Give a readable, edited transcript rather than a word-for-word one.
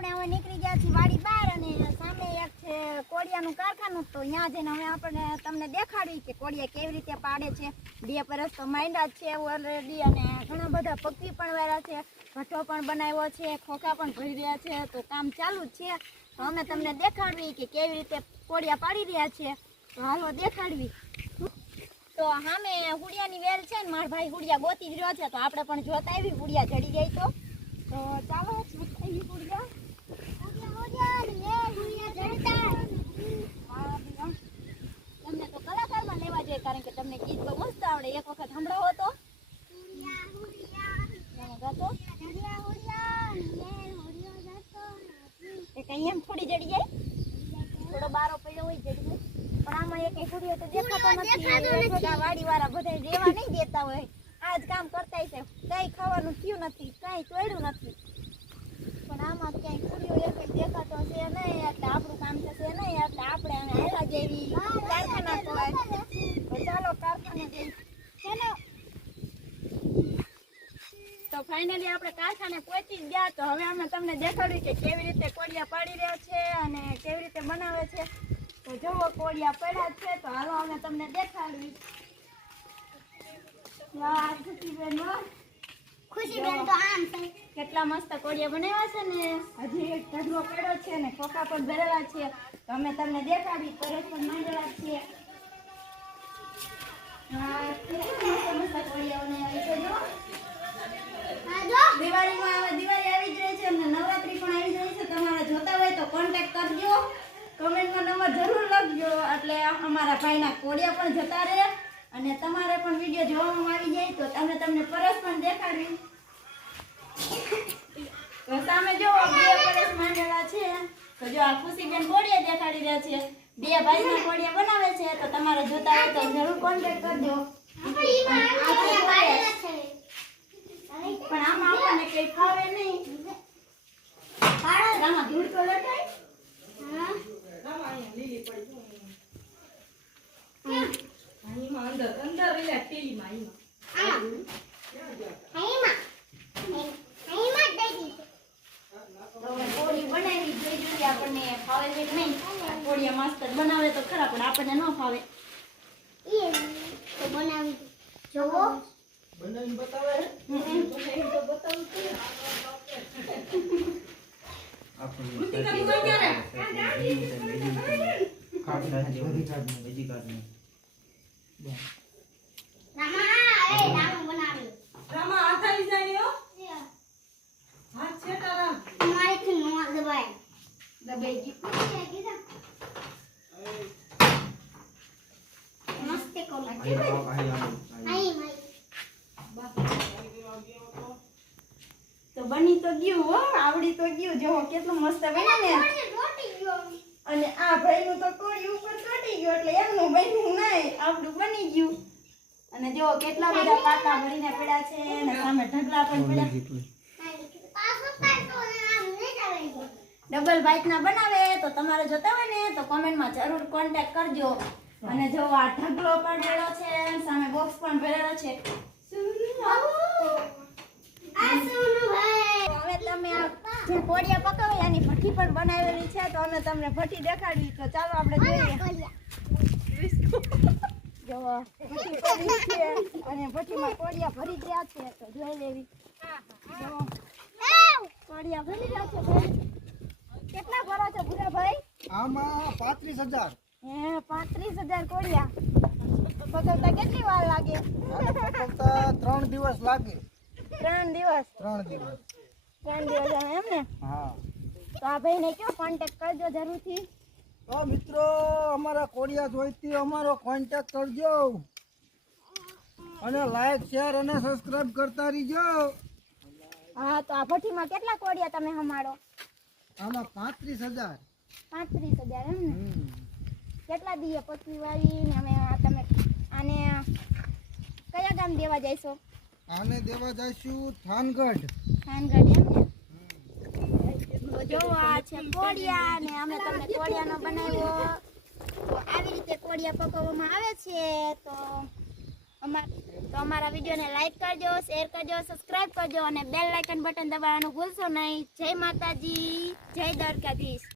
આપણે હવે નીકળી ગયા છીએ વાડી બહાર અને સામે એક છે કોળિયાનું કારખાનું તો ત્યાં જઈને હવે આપણે તમને દેખાડ્યું કે કોળિયા કેવી રીતે પાડે છે 2 વર્ષ તો માંડ્યા છે ઓલરેડી અને ઘણા બધા પક્ષી પણ વેરા છે ભઠ્ઠો પણ બનાવ્યો છે ખોખા પણ ભરી રહ્યા છે તો કામ ચાલુ જ છે તો અમે તમને દેખાડવી કે કેવી રીતે કોળિયા પાડી રહ્યા છે તો હાલો દેખાડવી તો સામે હુડિયાની વેલ છે ને મારા ભાઈ હુડિયા ગોતી જ રહ્યો છે તો આપણે પણ જોતા આવી હુડિયા જડી ગઈ તો ચાલો આવી હુડિયા તમને તો કલાકારમાં લેવા જોઈએ કારણ કે તમને ગીત બહુ મસ્ત આવડે એક વખત સંભળાવો તો કઈ એમ થોડી જડી જાય થોડો બારો પડ્યો હોય જડી જાય પણ આમાં એક હુડિયો તો દેખાતો નથી વાડી વાળા બધા રેવા નહીં દેતા હોય આજ કામ કરતા છે કઈ ખાવાનું થયું નથી કઈ તોડ્યું નથી પણ આમાં ક્યાંય હુડિયો એક દેખાતો છે નહીં એટલે આપણું કામ થશે નહીં એટલે આપણે આવ્યા જેવી કારખાના તો ચાલો કારખાને જઈ તો ફાઇનલી આપણે કારખાને પહોંચી ગયા તો હવે અમે તમને દેખાડ્યું કે કેવી રીતે કોળિયા પાડી રહ્યા છે અને કેવી રીતે બનાવે છે તો જોવો કોળિયા પડ્યા છે તો હાલો અમે તમને દેખાડવી વાહ ખુશીબેન તો આમ છે કેટલા મસ્ત કોળિયા બનાવ્યા છે ને હજી એક ઢગલો પડ્યો છે ને ખોખા પણ ભરેલા છે તો અમે તમને દેખાડી પરસ પણ માંડેલા છે મસ્ત કોળિયા બનાવ્યા છે જો દિવાળીમાં દિવાળી આવી જ રહી છે અને નવરાત્રી પણ આવી જ રહી છે તમારે જોતા હોય તો કોન્ટેક્ટ કરજો કમેન્ટમાં નંબર જરૂર લખજો એટલે અમારા ભાઈના કોળિયા પણ જતા રહે અને તમારે પણ વિડિયો જોવામાં આવી જાય તો અમે તમને પરસ પણ દેખાડવી તો સામે જો બે પરસ માંડેલા છે તો જો આ ખુશીબેન કોળિયા દેખાડી રહ્યા છે બે ભાઈના કોળિયા બનાવે છે તો તમારે જોતા હોય તો જરૂર કોન્ટેક્ટ કરજો પણ આમાં આપણને કઈ ફાવે નહીં આમાં ધૂળ તો લગાય આમાં લીલી પડી આમાં અંદર રેલા ટીલીમાં કોળી બનાવી જોઈએ આપણને ફાવે છે કે નહીં કોળિયા મસ્ત બનાવે તો ખરા પણ આપણને ન ફાવે તો બનાવી જોવો બનાવીને બતાવે બનાવીને તો બતાવું છે તો બની તો ગયું હો આવડી તો ગયું જો કેટલું મસ્ત બન્યું ને અને આ ભાઈનું તો કોળી ઉપર તૂટી ગયું એટલે એમનું બન્યું નહીં આપણું બની ગયું અને જો કેટલા બધા પાકા ભરીને પડ્યા છે અને સામે ઢગલા પણ પડ્યા ડબલ બાઇક ના બનાવે તો તમારે જોતા હોય ને તો કમેન્ટમાં જરૂર કોન્ટેક્ટ કરજો અને જો આ ઢગલો પડેલો છે સામે બોક્સ પણ ભરેલો છે હવે તમે આ જે કોળિયા પકાવે એની ભઠ્ઠી પણ બનાવેલી છે તો અમે તમને ભઠ્ઠી દેખાડવી તો ચાલો આપણે જોઈએ જો ભઠ્ઠી પડી છે અને ભઠ્ઠીમાં કોળિયા ભરી ગયા છે તો જોઈ લેવી કોળિયા ભરી રહ્યા છે ભાઈ કેટલા ભરો છો ભૂરા ભાઈ આમાં 35000 હે 35000 કોળિયા પકવતા કેટલી વાર લાગે પકવતા 3 દિવસ લાગે 3 દિવસ 3 દિવસ એમ ને હા તો આ ભાઈને કયો કોન્ટેક્ટ કરજો જરૂરથી તો મિત્રો અમારા કોળિયા જોઈતી અમારો કોન્ટેક્ટ કરજો અને લાઈક શેર અને સબસ્ક્રાઇબ કરતા રહીજો હા તો આ ભઠ્ઠીમાં કેટલા કોળિયા તમે હમાડો આમાં 35000 35000 એમ ને કેટલા દીએ પકવી વાળી ને અમે તમે આને કયા ગામ દેવા જઈશો આને દેવા જઈશું થાનગઢ એમ ને તો જો આ છે કોળિયા ને અમે તમને કોળિયાનો બનાવ્યો તો આવી રીતે કોળિયા પકવવામાં આવે છે તો અમારે તો અમારા વિડીયોને લાઈક કરજો, શેર કરજો, સબસ્ક્રાઇબ કરજો અને બેલ આઇકન બટન દબાવવાનું ભૂલશો નહીં. જય માતાજી, જય દ્વારકાધીશ.